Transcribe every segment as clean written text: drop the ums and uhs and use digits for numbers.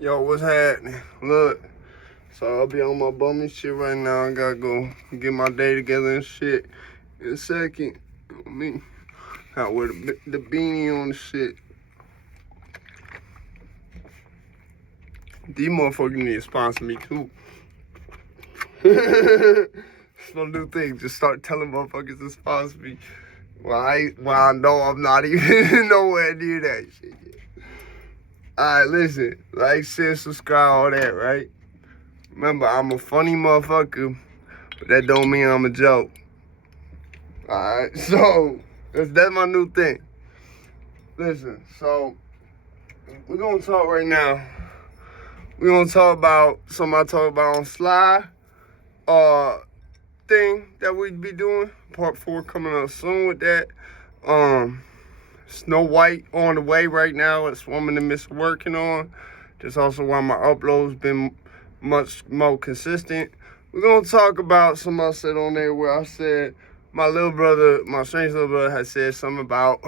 Yo, what's happening? Look, so I'll be on my bummy shit right now. I gotta go get my day together and shit in a second. Me, I wear the beanie on the shit. These motherfuckers need to sponsor me too. It's no new thing. Just start telling motherfuckers to sponsor me. Well, I know I'm not even nowhere near that shit yet. Alright, listen. Like, share, subscribe, all that, right? Remember, I'm a funny motherfucker, but that don't mean I'm a joke. Alright, so that's my new thing. Listen, so we're gonna talk right now. We're gonna talk about something I talk about on Sly thing that we'd be doing. Part 4 coming up soon with that. Snow White on the way right now. It's Woman and Miss working on. That's also why my uploads been much more consistent. We're gonna talk about something I said on there where I said my little brother, my strange little brother, had said something about,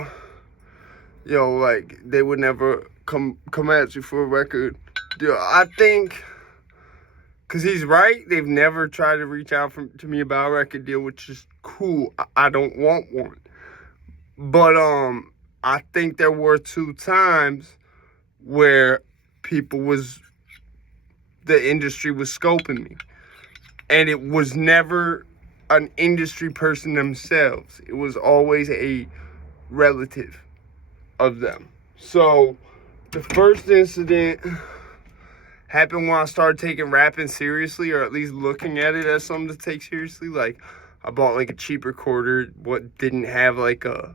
like they would never come at you for a record deal. I think, cause he's right, they've never tried to reach out to me about a record deal, which is cool. I don't want one, but I think there were 2 times where the industry was scoping me. And it was never an industry person themselves. It was always a relative of them. So the first incident happened when I started taking rapping seriously, or at least looking at it as something to take seriously. Like, I bought like a cheap recorder, what didn't have like a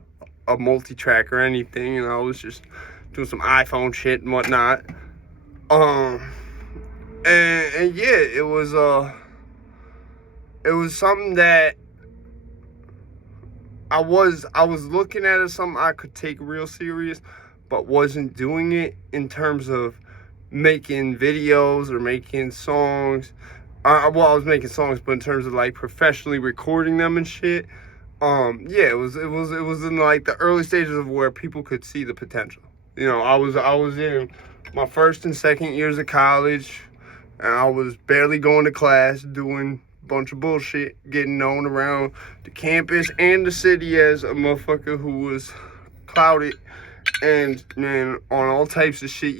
multi-track or anything, and I was just doing some iPhone shit and whatnot. And yeah, it was something that I was looking at as something I could take real serious, but wasn't doing it in terms of making videos or making songs. I was making songs, but in terms of like professionally recording them and shit. Yeah, it was in like the early stages of where people could see the potential. I was in my first and second years of college, and I was barely going to class, doing a bunch of bullshit, getting known around the campus and the city as a motherfucker who was clouded, and man, on all types of shit.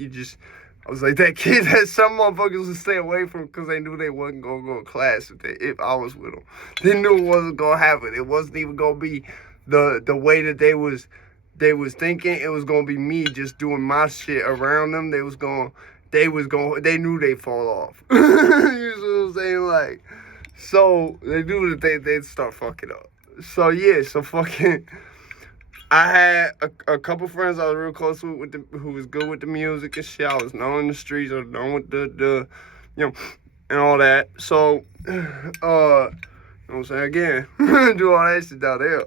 I was like that kid that some motherfuckers would stay away from because they knew they wasn't gonna go to class if I was with them. They knew it wasn't gonna happen. It wasn't even gonna be the way that they was thinking. It was gonna be me just doing my shit around them. They knew they'd fall off. You know what I'm saying? Like, so they knew that they'd start fucking up. So yeah, I had a couple friends I was real close with who was good with the music and shit. I was known in the streets. I was known with the and all that. So, you know what I'm saying? Again, do all that shit down there.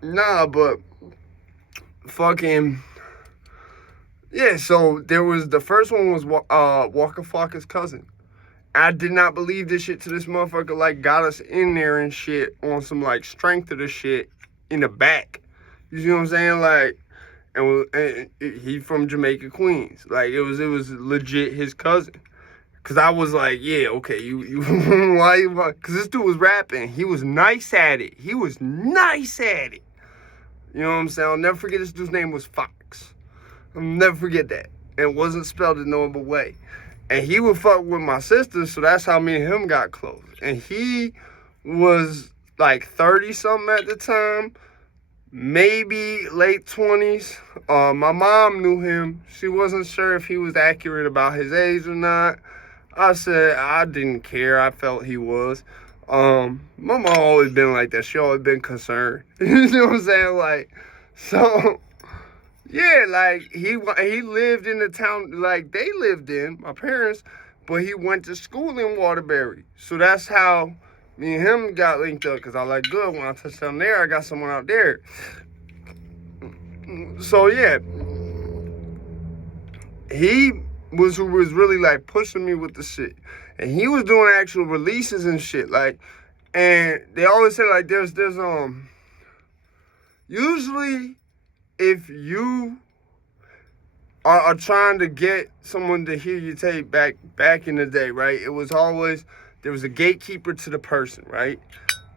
Nah, but fucking, yeah, so the first one was Waka Flocka's cousin. I did not believe this shit till this motherfucker like got us in there and shit on some like strength of the shit in the back. You see what I'm saying? Like, and he from Jamaica, Queens. Like, it was legit his cousin. Cause I was like, yeah, okay, you why? Cause this dude was rapping. He was nice at it. You know what I'm saying? I'll never forget this dude's name was Fox. I'll never forget that. And it wasn't spelled a normal way. And he would fuck with my sister, so that's how me and him got close. And he was like 30-something at the time, maybe late 20s. My mom knew him. She wasn't sure if he was accurate about his age or not. I said I didn't care. I felt he was. My mom always been like that. She always been concerned. You know what I'm saying? Like, so yeah, like he lived in the town like they lived in, my parents, but he went to school in Waterbury. So that's how me and him got linked up, because I like, good, when I touched down there, I got someone out there. So yeah, he was who was really like pushing me with the shit. And he was doing actual releases and shit. Like, and they always say like there's usually if you are trying to get someone to hear your tape back in the day, right? It was always, there was a gatekeeper to the person, right?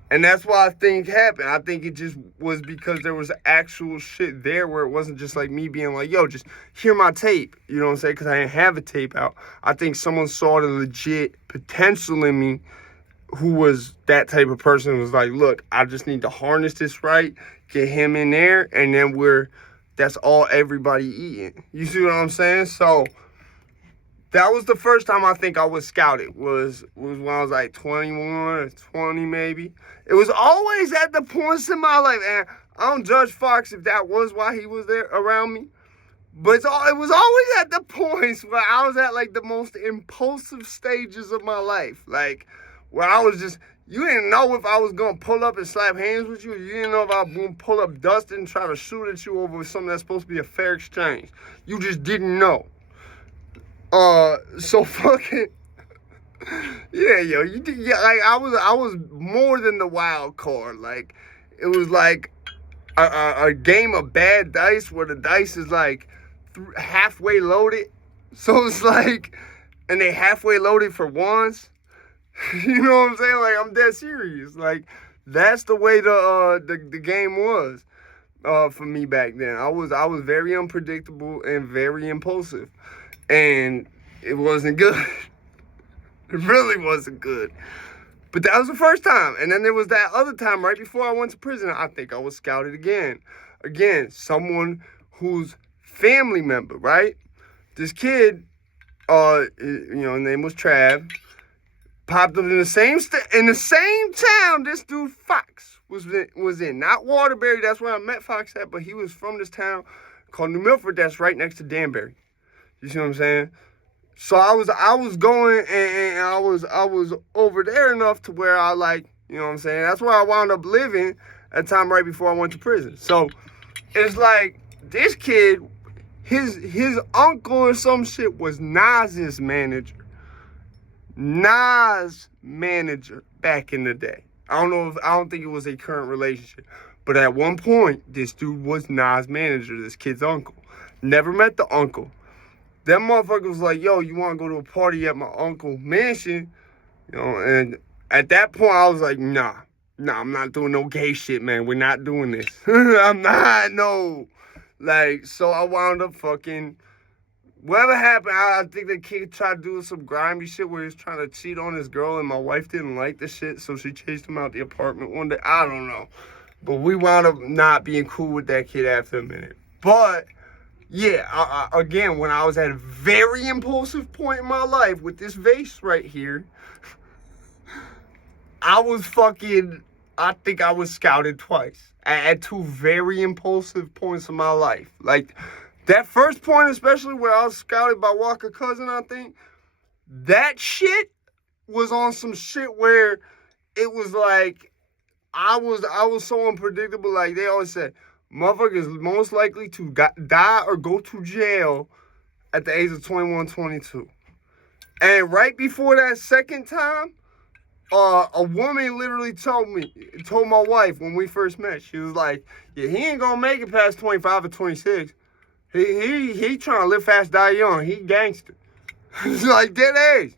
And that's why I think happened. I think it just was because there was actual shit there where it wasn't just like me being like, yo, just hear my tape. You know what I'm saying? Because I didn't have a tape out. I think someone saw the legit potential in me who was that type of person who was like, look, I just need to harness this right, get him in there, and then that's all everybody eating. You see what I'm saying? So that was the first time I think I was scouted, was when I was like 21 or 20 maybe. It was always at the points in my life, and I don't judge Fox if that was why he was there around me, but it was always at the points where I was at like the most impulsive stages of my life. Like, where I was just, you didn't know if I was going to pull up and slap hands with you. You didn't know if I was going to pull up Dustin and try to shoot at you over something that's supposed to be a fair exchange. You just didn't know. So fucking, yeah, yo, like, I was more than the wild card. Like, it was like a game of bad dice where the dice is like halfway loaded. So it's like, and they halfway loaded for ones. You know what I'm saying? Like, I'm dead serious. Like, that's the way the game was for me back then. I was very unpredictable and very impulsive, and it wasn't good. It really wasn't good. But that was the first time. And then there was that other time right before I went to prison. I think I was scouted again. Again, someone whose family member, right? This kid, his name was Trav. Popped up in the same town this dude Fox was in. Not Waterbury, that's where I met Fox at, but he was from this town called New Milford that's right next to Danbury. You see what I'm saying? So I was going and I was over there enough to where I, like, you know what I'm saying? That's where I wound up living at the time right before I went to prison. So it's like this kid, his uncle or some shit was Nas's manager. Nas manager back in the day. I don't think it was a current relationship, but at one point this dude was Nas manager, this kid's uncle. Never met the uncle. That motherfucker was like, yo, you want to go to a party at my uncle's mansion? You know, and at that point I was like, nah, I'm not doing no gay shit, man. We're not doing this. I'm not, no. Like, so I wound up fucking, whatever happened, I think the kid tried to do some grimy shit where he was trying to cheat on his girl, and my wife didn't like the shit, so she chased him out the apartment one day. I don't know. But we wound up not being cool with that kid after a minute. But, yeah, again, when I was at a very impulsive point in my life with this vase right here, I think I was scouted twice at two very impulsive points in my life. Like, that first point, especially where I was scouted by Walker Cousin, I think, that shit was on some shit where it was like, I was so unpredictable. Like, they always said, motherfuckers most likely to die or go to jail at the age of 21, 22. And right before that second time, a woman literally told my wife when we first met, she was like, yeah, he ain't gonna make it past 25 or 26. He trying to live fast, die young. He gangster. It's like dead age.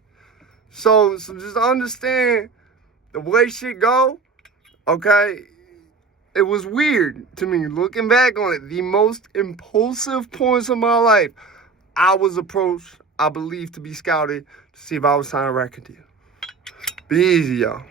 So just understand the way shit go, okay? It was weird to me looking back on it. The most impulsive points of my life, I was approached, I believe, to be scouted to see if I was signing a record deal. Be easy, y'all.